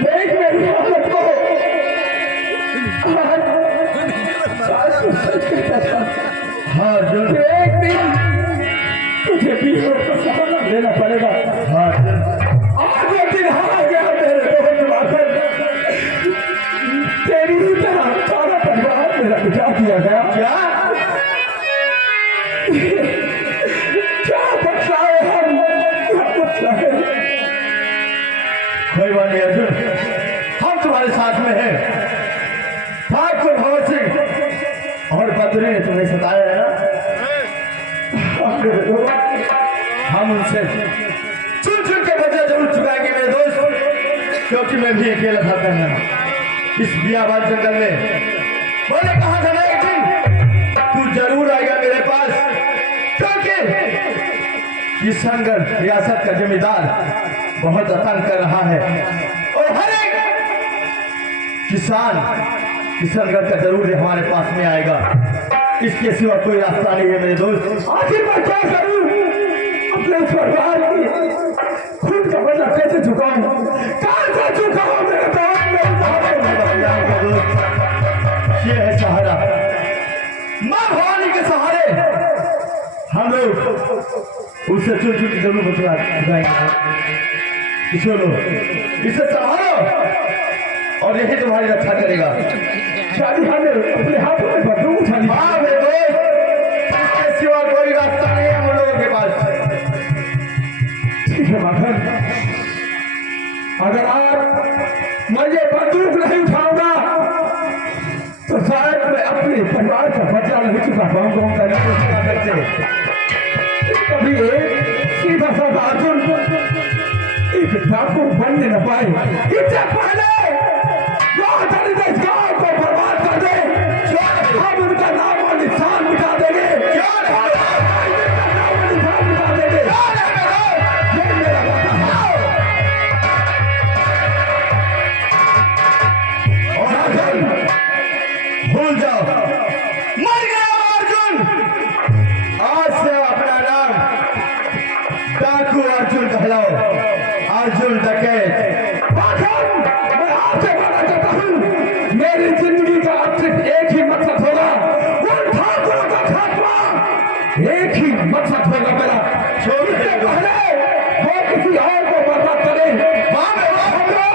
देख मेरी हालत को। हाँ जो एक दिन तुझे भी लेना पड़ेगा। हाँ आज एक दिन हार गया मेरे दोस्त माखन, तेरी ही तरह सारा परिवार मेरा बिछा दिया गया। क्या क्या बचाए हम, क्या बचाए। कोई बात नहीं अर्जुन, हम तुम्हारे साथ में हैं। ठाकुर भगत सिंह और बद्री ने तुम्हें सताया है ना, हम उनसे चुन चुन के बदला जरूर चुकाएंगे मेरे दोस्त, क्योंकि मैं भी अकेला था पहना इस बियाबान जंगल में। मैंने कहा था ना एक दिन तू जरूर आएगा मेरे पास, क्योंकि किशनगढ़ रियासत का जमींदार बहुत आतंक कर रहा है और हर एक किसान किशनगढ़ का जरूर हमारे पास में आएगा। इसके सिवा कोई रास्ता नहीं है मेरे दोस्त। आखिर मैं क्या करूं, अपने परिवार की खुद का बदला कैसे चुकाऊं, कहां से चुकाऊं मेरे दोस्त। ये है सहारा, मां भवानी के सहारे हम लोग उसे चुन चुन जरूर बचवाएंगे। सुनो, इसे संभालो और यही तुम्हारी रक्षा करेगा। शादी हमें अपने हाथों में बंदूक उठा ली। हाँ मेरे दोस्त, इसके सिवा कोई रास्ता नहीं है हम लोगों के पास। ठीक है माखन, अगर आज मैं ये बंदूक नहीं उठाऊंगा तो शायद मैं अपने परिवार का बदला नहीं चुका पाऊंगा। कभी एक सीधा सा अर्जुन एक डाकू बनने न पाए, इससे पहले इस गांव को बर्बाद कर दे, हम उनका नाम और निशान मिटा देंगे। भूल जाओ, मर गया अर्जुन। आज से अपना नाम डाकू अर्जुन कहलाओ, अर्जुन डकैत। मैं आपसे माना चाहता हूँ, मेरी जिंदगी का अब सिर्फ एक ही मकसद होगा, उन ठाकुरों का खात्मा। एक ही मकसद होगा मेरा, इससे पहले वो किसी और को बर्बाद करे, हम लोग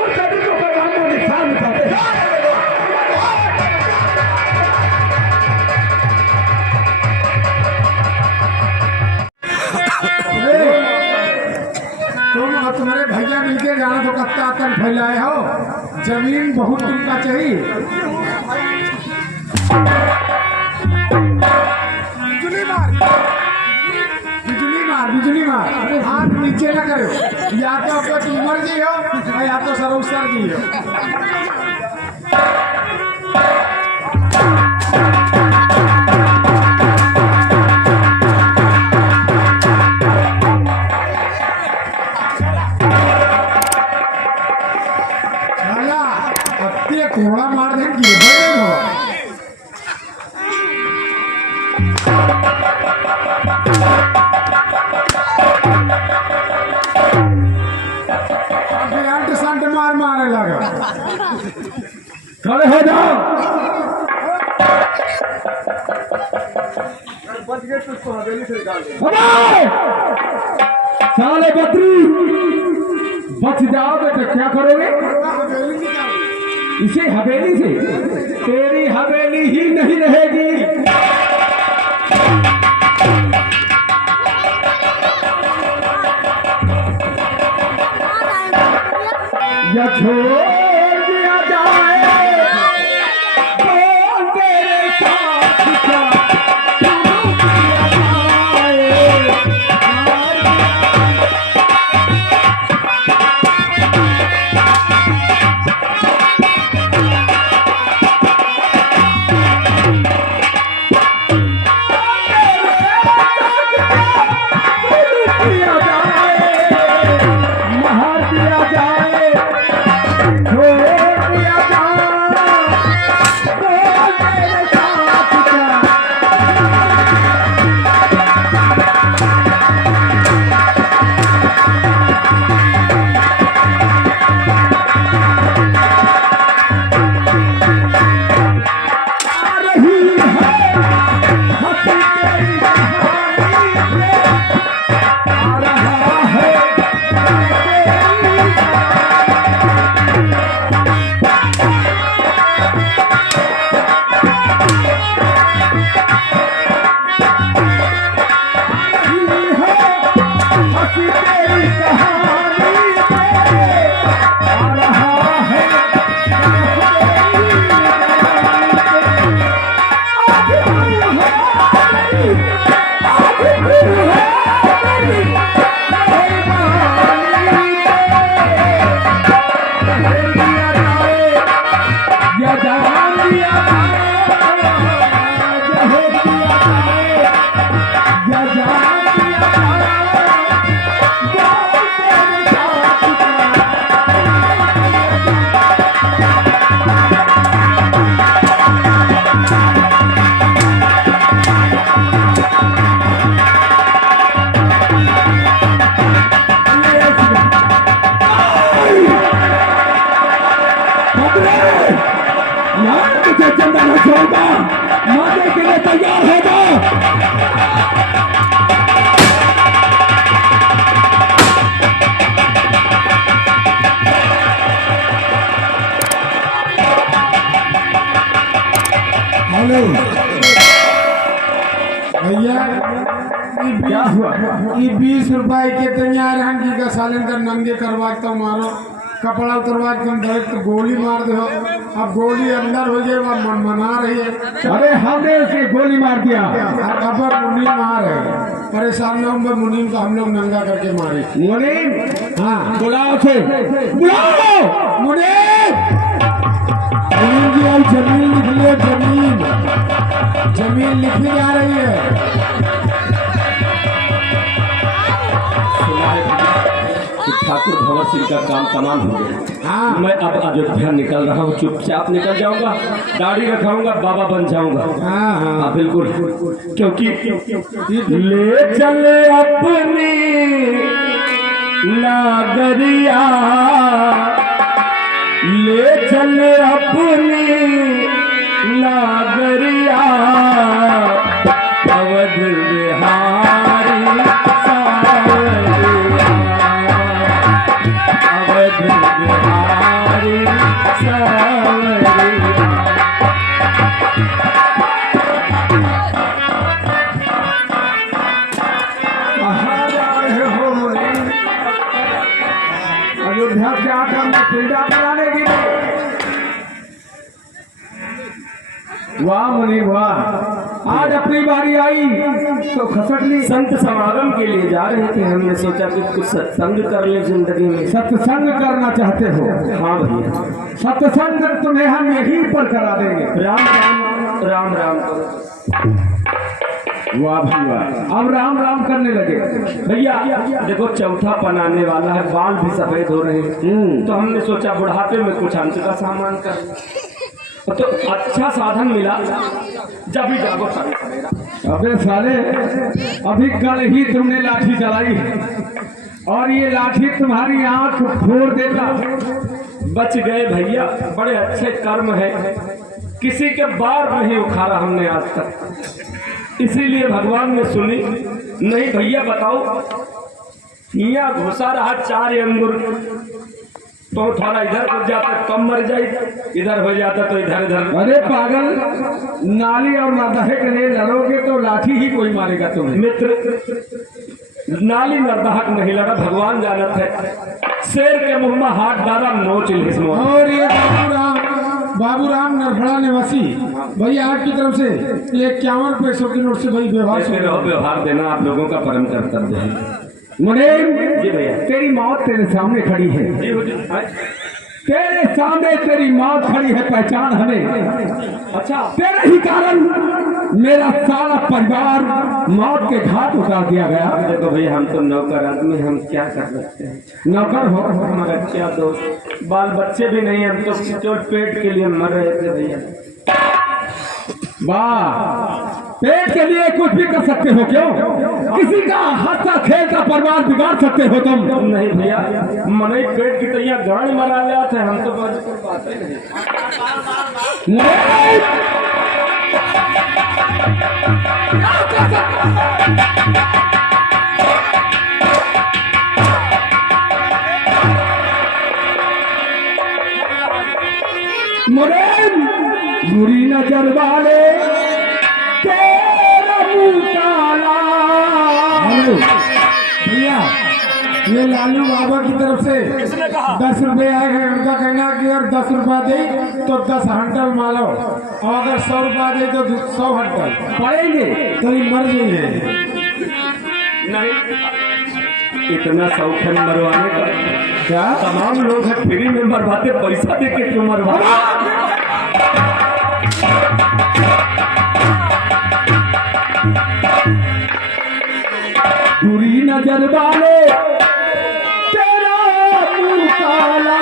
उन सभी को नाम को निशान मिटाते हैं। तुम्हारे भैया मिलके जाना तो कत्ता आतंक फैलाए हो, जमीन बहुत तुमका चाहिए। बिजली मार बिजली मार बिजली मार, हाथ नीचे न करो, या तो आपका टीमर जी हो या तो सरोसर जी हो। घोड़ा मार देंगे संट मार मारने लगा। खड़े हो जाओ। साले बद्री, बच जाओगे तो क्या करोगे? इसे हवेली से तेरी हवेली ही नहीं रहेगी। या छोड़ दिया जाए तो तेरे साथ क्या मारने के लिए तैयार हो जाओ। हेलो भैया, क्या हुआ? ये 20 रुपए के तैयार हंडी का सालन कर नंगे करवा तो मारो, कपड़ा उतरवा तुम डायरेक्ट गोली मार दो। अब गोली अंदर हो जाए वह मना रही है। अरे हमने उसे गोली मार दिया। अबर मुनीम मार है, परेशान लोग में मुनीम को हम लोग नंगा करके मारे। मुनीम, हाँ बुलाओ उसे, बुलाओ। मुनीम, मुनीम जी अब जमीन लिख लियो, जमीन लिखी जा रही है। ठाकुर भंवर सिंह का काम तमाम हो गया। हाँ मैं अब अयोध्या निकल रहा हूँ, चुपचाप निकल जाऊंगा, दाढ़ी रखाऊंगा, बाबा बन जाऊंगा। हाँ हाँ बिल्कुल, क्योंकि ले चले अपनी नागरिया, ले चले अपनी नागरिया, अवध बिहारी बिहारी सावरिया। कहाँ जा रहे हो मुनीम? अयोध्या से आकर हमने पीड़ा कराने के लिए। वाह मुनीम वाह, आज अपनी बारी आई तो खसट ली। संत समागम के लिए जा रहे थे, हमने सोचा कि कुछ सत्संग कर ले जिंदगी में। सत्संग करना चाहते हो? हाँ भैया, सत्संग तुम्हें हम यहीं पर करा देंगे। राम राम राम राम करो। वाह भाई वाह, अब राम राम करने लगे। भैया देखो, चौथा पनाने वाला है, बाल भी सफेद हो रहे हैं, तो हमने सोचा बुढ़ापे में कुछ अंत का सामान कर, तो अच्छा साधन मिला, जब भी जागो तभी पड़ेगा। अबे साले, अभी कल ही तुमने लाठी चलाई और ये लाठी तुम्हारी आंख फोड़ देता। बच गए भैया, बड़े अच्छे कर्म है, किसी के बार नहीं उखाड़ा हमने आज तक, इसीलिए भगवान ने सुनी। नहीं भैया बताओ, यहाँ घुसा रहा 4 अंगुर, तो थोड़ा इधर हो जाता कम मर जाए, इधर हो जाता तो इधर इधर। अरे पागल, नाली और नरदहे के लिए लड़ोगे तो लाठी ही कोई मारेगा तुम्हें। मित्र, नाली नरदहक नहीं लड़ा, भगवान जानत है, शेर के मुंह में हाथ डाला, नोच लिस्मो। और ये बाबूराम नरखड़ा निवासी भैया आपकी तरफ से ये 51 पैसों की नोट से भाई व्यवहार देना आप लोगों का परम कर्तव्य है। मुनीम जी भैया। तेरी मौत तेरे सामने खड़ी है, जी हुजूर। तेरे सामने तेरी मौत खड़ी है, पहचान हमें। अच्छा, तेरे ही कारण मेरा सारा परिवार मौत के घाट उतार दिया गया। देखो भैया, हम तो नौकर आदमी, हम क्या कर सकते हैं? नौकर हो? हमारा क्या दोस्त, बाल बच्चे भी नहीं, हम तो केवल पेट के लिए मर रहे थे भैया। वाह, पेट के लिए कुछ भी कर सकते हो क्यों? किसी का हंसता खेलता परिवार बिगाड़ सकते हो तुम? नहीं भैया, मने पेट की तैया गाड़ मरा लिया थे, हम तो बात ही नहीं। बुरी नजर वाले तेरा मुंह काला। भैया ये लालू बाबा की तरफ से 10 रुपए आए हैं। उनका कहना कि अगर 10 रुपया दे तो 10 हंटल मालो, और अगर 100 रुपया दे तो 100 हंटल पड़ेंगे तो ये मर जाइए। नहीं, इतना शौक है मरवाने का। क्या तमाम लोग हैं फ्री में मरवाते, पैसा दे के क्यों मरवाते? बुरी नजर वाले तेरा मुंह काला,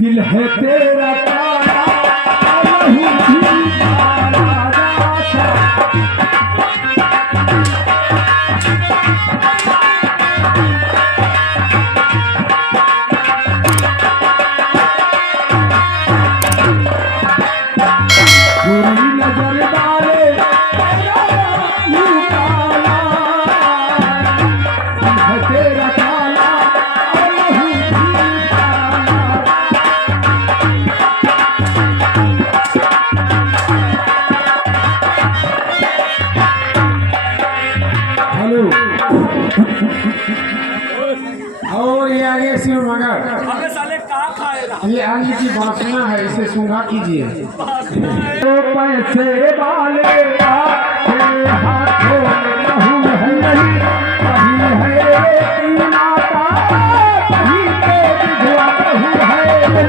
दिल है तेरा काला, लहू भी काला राशा। बुरी नजर वाले तेरा मुंह काला, दिल है तेरा काला, लहू भी काला। हेलो, और ये आगे शिव मगर, अबे साले कहाँ खाएगा? ये आगे की बासना है, इसे सूंघा कीजिए। तो पैसे वाले आपके हाथों में लहू है नहीं, कहीं है की माता, कहीं पे विधवा बहू है।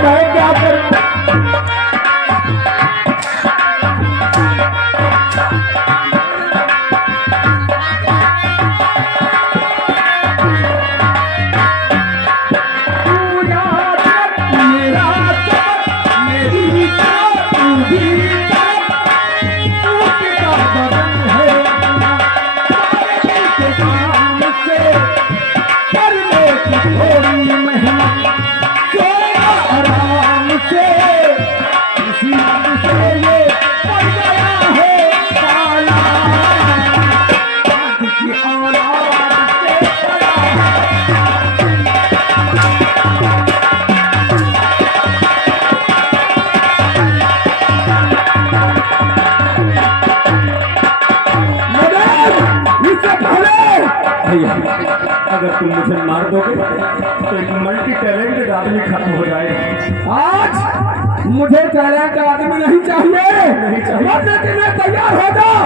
मैं क्या करूं? भैया, अगर तुम मुझे मार दोगे तो एक मल्टी टैलेंटेड आदमी खत्म हो जाएगा। आज मुझे टैलेंट आदमी नहीं चाहिए, मरने के लिए तैयार हो जाओ।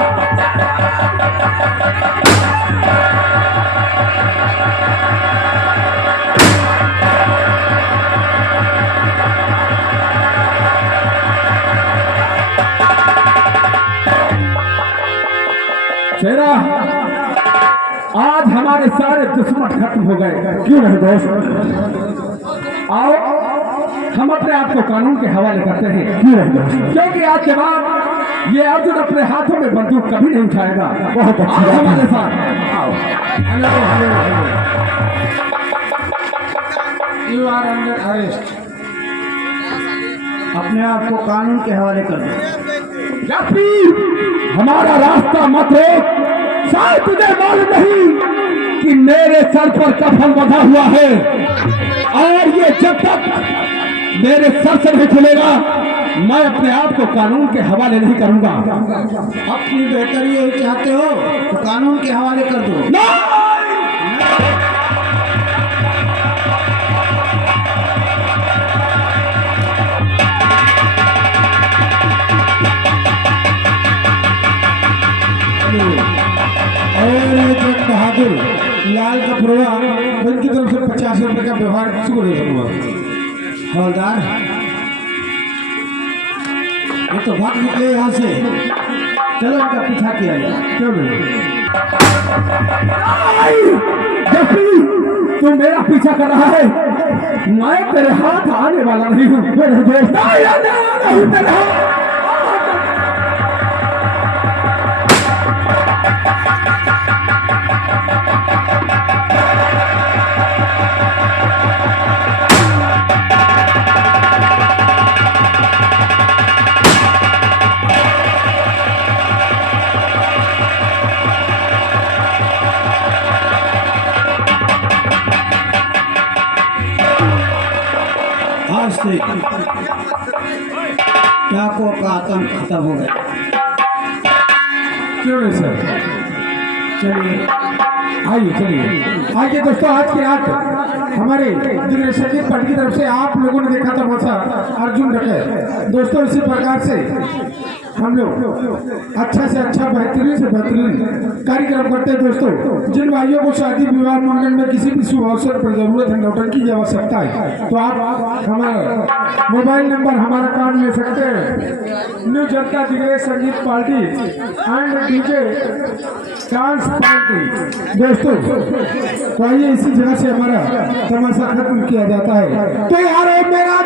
शेरा, आज हमारे सारे दुश्मन खत्म हो गए। क्यों नहीं दोस्त? आओ हम अपने आप को कानून के हवाले करते हैं। क्यों नहीं दोस्त? क्योंकि आज के बाद ये अर्जुन अपने हाथों में बंदूक कभी नहीं उठाएगा। बहुत अच्छा, हमारे साथ आओ। Hello hello hello, you are under arrest. अपने आप को कानून के हवाले कर दो। हमारा रास्ता मत रोक। शायद तुझे मालूम नहीं कि मेरे सर पर कफन बंधा हुआ है, और ये जब तक मेरे सर से नहीं खुलेगा मैं अपने आप को कानून के हवाले नहीं करूंगा। अपनी बेहतरी यही चाहते हो तो कानून के हवाले कर दो। और जग बहादुर लाल कपड़वा उनकी तरफ से 50 रुपए का व्यवहार शुरू हो हुआ। हवलदार, ये तो भाग निकले यहाँ से, चलो इनका पीछा किया जाए। क्यों नहीं? तू मेरा पीछा कर रहा है, मैं तेरे हाथ आने वाला नहीं हूँ। मेरे दोस्त तेरे हाथ। आज से डाकुओं का आतंक खत्म हो गया। क्यों नहीं सर? चलिए आइए, चलिए आइए दोस्तों। आज की रात हमारे दिग्गज संगीत पार्टी की तरफ से आप लोगों ने देखा था मौसा अर्जुन रखे। दोस्तों इसी प्रकार से हम लोग अच्छा से अच्छा बेहतरीन से बेहतरीन कार्यक्रम करते हैं। दोस्तों जिन भाइयों को शादी विवाह मंगल में किसी भी शुभ अवसर पर जरूरत है, नौटंकी की आवश्यकता है, तो आप हमारा मोबाइल नंबर हमारा काम ले सकते हैं। न्यू जनता दिग्गज संगीत party and DJ dance party. दोस्तों तो आइए इसी जगह से हमारा तमाशा खत्म किया जाता है। तो यारो मेरा